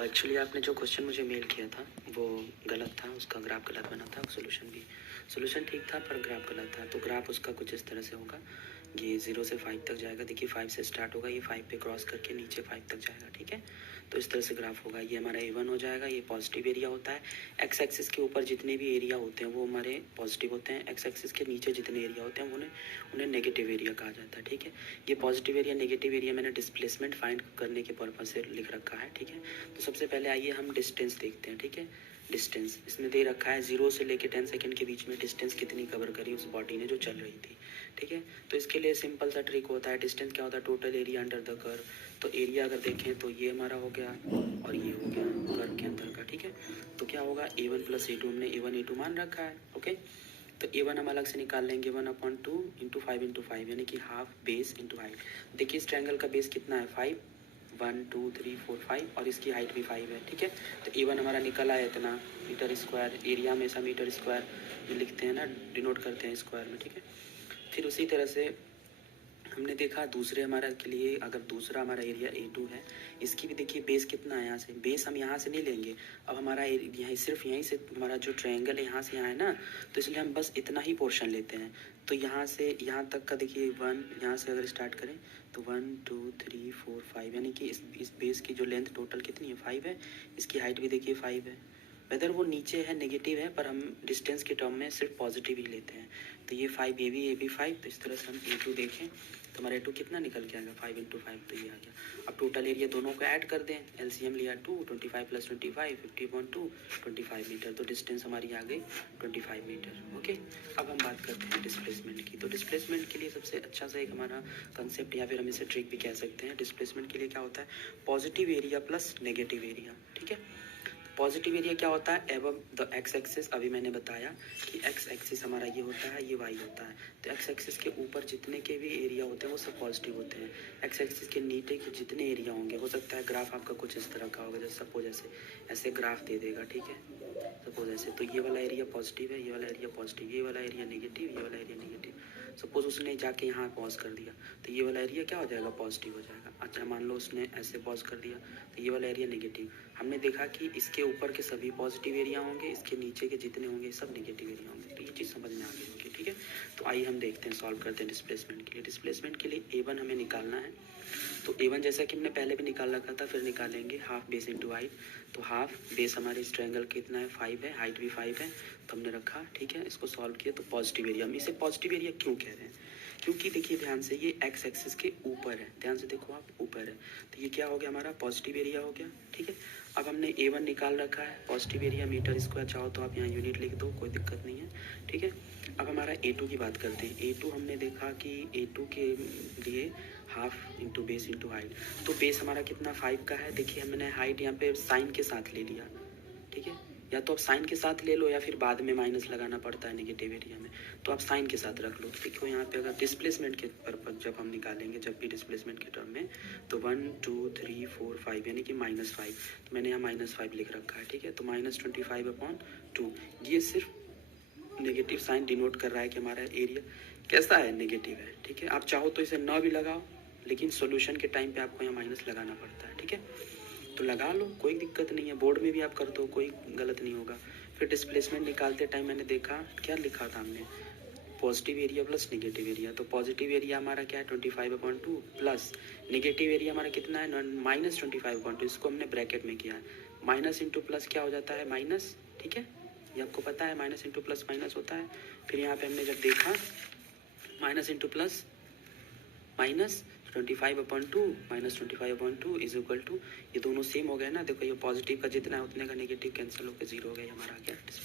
Actually आपने जो question मुझे मेल किया था वो गलत था, उसका ग्राफ गलत बना था, सोल्यूशन ठीक था पर ग्राफ गलत था। तो ग्राफ उसका कुछ इस तरह से होगा, ये 0 से 5 तक जाएगा। देखिए 5 से स्टार्ट होगा, ये 5 पे क्रॉस करके नीचे 5 तक जाएगा, ठीक है। तो इस तरह से ग्राफ होगा, ये हमारा A1 हो जाएगा। ये पॉजिटिव एरिया होता है। एक्स एक्सिस के ऊपर जितने भी एरिया होते हैं वो हमारे पॉजिटिव होते हैं, एक्स एक्सिस के नीचे जितने एरिया होते हैं उन्हें नेगेटिव एरिया कहा जाता है, ठीक है। ये पॉजिटिव एरिया नेगेटिव एरिया मैंने डिस्प्लेसमेंट फाइंड करने के पर्पज से लिख रखा है, ठीक है। तो सबसे पहले आइए हम डिस्टेंस देखते हैं, ठीक है। डिस्टेंस इसमें दे रखा है 0 से लेके 10 सेकंड के बीच में डिस्टेंस कितनी कवर करी उस बॉडी ने जो चल रही थी, ठीक है। तो इसके लिए सिंपल सा ट्रिक होता है, डिस्टेंस क्या होता है, total area under the curve. तो एरिया अगर देखें तो ये हमारा हो गया और ये हो गया कर्व के अंदर का, ठीक है। तो क्या होगा A1 प्लस A2, हमने A1 A2 मान रखा है, ओके। तो A1 हम अलग से निकाल लेंगे, 1/2 इंटू 5 इंटू 5 यानी कि हाफ बेस इंटू हाइट। देखिए इस ट्रायंगल का बेस कितना है, 5, 1 2 3 4 5 और इसकी हाइट भी 5 है, ठीक है। तो A1 हमारा निकला है इतना मीटर स्क्वायर, एरिया हमेशा मीटर स्क्वायर में लिखते हैं ना, डिनोट करते हैं स्क्वायर में, ठीक है। फिर उसी तरह से हमने देखा दूसरे हमारा के लिए, अगर दूसरा हमारा एरिया A2 है, इसकी भी देखिए बेस कितना है, यहाँ से बेस हम यहाँ से नहीं लेंगे। अब हमारा यहाँ सिर्फ यहीं से हमारा जो ट्रायंगल है यहाँ से यहाँ है ना, तो इसलिए हम बस इतना ही पोर्शन लेते हैं। तो यहाँ से यहाँ तक का देखिए 1, यहाँ से अगर स्टार्ट करें तो 1 2 3 4 5 यानी कि इस बेस की जो लेंथ टोटल कितनी है, 5 है। इसकी हाइट भी देखिए 5 है। वेदर वो नीचे है नेगेटिव है, पर हम डिस्टेंस के टर्म में सिर्फ पॉजिटिव ही लेते हैं। तो ये 5 ये भी 5। तो इस तरह से हम A2 देखें तो हमारा A2 कितना निकल के आएगा, 5 इंटू 5, तो ये आ गया। अब टोटल एरिया दोनों को ऐड कर दें, LCM लिया 2, 25 प्लस 25 50/2 25 मीटर। तो डिस्टेंस हमारी आ गई 25 मीटर, ओके। अब हम बात करते हैं डिस्प्लेसमेंट की। तो डिस्प्लेसमेंट के लिए सबसे अच्छा सा एक हमारा कंसेप्ट या फिर हम इसे ट्रिक भी कह सकते हैं। डिस्प्लेसमेंट के लिए क्या होता है, positive area plus negative area, ठीक है। पॉजिटिव एरिया क्या होता है, एबव द एक्स एक्सिस। अभी मैंने बताया कि एक्स एक्सिस हमारा ये होता है, ये वाई होता है। तो एक्स एक्सिस के ऊपर जितने के भी एरिया होते हैं वो सब पॉजिटिव होते हैं। एक्स एक्सिस के नीचे के जितने एरिया होंगे, हो सकता है ग्राफ आपका कुछ इस तरह का होगा, जैसे सपोज ऐसे ग्राफ दे देगा, ठीक है। सपोज ऐसे, तो ये वाला एरिया पॉजिटिव है, ये वाला एरिया पॉजिटिव, ये वाला एरिया नेगेटिव, ये वाला एरिया नेगेटिव। सपोज उसने जाके यहाँ पॉज कर दिया तो ये वाला एरिया क्या हो जाएगा, पॉजिटिव हो जाएगा। अच्छा मान लो उसने ऐसे पॉज कर दिया तो ये वाला एरिया नेगेटिव। हमने देखा कि इसके ऊपर के सभी पॉजिटिव एरिया होंगे, इसके नीचे के जितने होंगे सब नेगेटिव एरिया होंगे। तो ये चीज़ समझ में आ गई होगी, ठीक है। तो आइए हम देखते हैं, सॉल्व करते हैं डिस्प्लेसमेंट के लिए। डिस्प्लेसमेंट के लिए A1 हमें निकालना है। तो A1 जैसा कि हमने पहले भी निकाल रखा था, फिर निकालेंगे हाफ बेस इंटू हाइट। तो हाफ बेस हमारे इस ट्रायंगल कितना है, 5 है, हाइट भी 5 है, तो हमने रखा, ठीक है। इसको सॉल्व किया तो पॉजिटिव एरिया, हम इसे पॉजिटिव एरिया क्यों कह रहे हैं, क्योंकि देखिए ध्यान से ये एक्स एक्सिस के ऊपर है, ध्यान से देखो आप, ऊपर है। तो ये क्या हो गया, हमारा पॉजिटिव एरिया हो गया, ठीक है। अब हमने A1 निकाल रखा है, पॉजिटिव एरिया मीटर स्क्वायर, चाहो तो आप यहाँ यूनिट लिख दो, कोई दिक्कत नहीं है, ठीक है। अब हमारा A2 की बात करते हैं। A2 हमने देखा कि A2 के लिए half into base into height. तो बेस हमारा कितना, 5 का है। देखिए हमने हाइट यहाँ पे साइन के साथ ले लिया, ठीक है। या तो आप साइन के साथ ले लो या फिर बाद में माइनस लगाना पड़ता है नेगेटिव एरिया में, तो आप साइन के साथ रख लो। तो देखो यहाँ पे अगर डिस्प्लेसमेंट के पर्पज जब हम निकालेंगे, जब भी डिस्प्लेसमेंट के टर्म में, तो 1 2 3 4 5 यानी कि -5। तो मैंने यहाँ -5 लिख रखा है, ठीक है। तो -25/2, ये सिर्फ नेगेटिव साइन डिनोट कर रहा है कि हमारा एरिया कैसा है, नेगेटिव है, ठीक है। आप चाहो तो इसे न भी लगाओ, लेकिन सोल्यूशन के टाइम पे आपको यहाँ माइनस लगाना पड़ता है, ठीक है। तो लगा लो, कोई दिक्कत नहीं है, बोर्ड में भी आप कर दो, कोई गलत नहीं होगा। फिर डिस्प्लेसमेंट निकालते टाइम मैंने देखा क्या लिखा था हमने, positive area plus negative area. तो पॉजिटिव एरिया हमारा क्या है, 25/2 प्लस नेगेटिव एरिया हमारा कितना है, -25/2। इसको हमने ब्रैकेट में किया है, माइनस इंटू प्लस क्या हो जाता है, माइनस, ठीक है। ये आपको पता है, माइनस इंटू प्लस माइनस होता है। फिर यहाँ पे हमने जब देखा minus into plus minus 25/2 -25/2 is equal to, ये दोनों सेम हो गए ना। देखो ये पॉजिटिव का जितना है उतने का नेगेटिव कैंसिल होकर 0 हो गया, हमारा आ गया।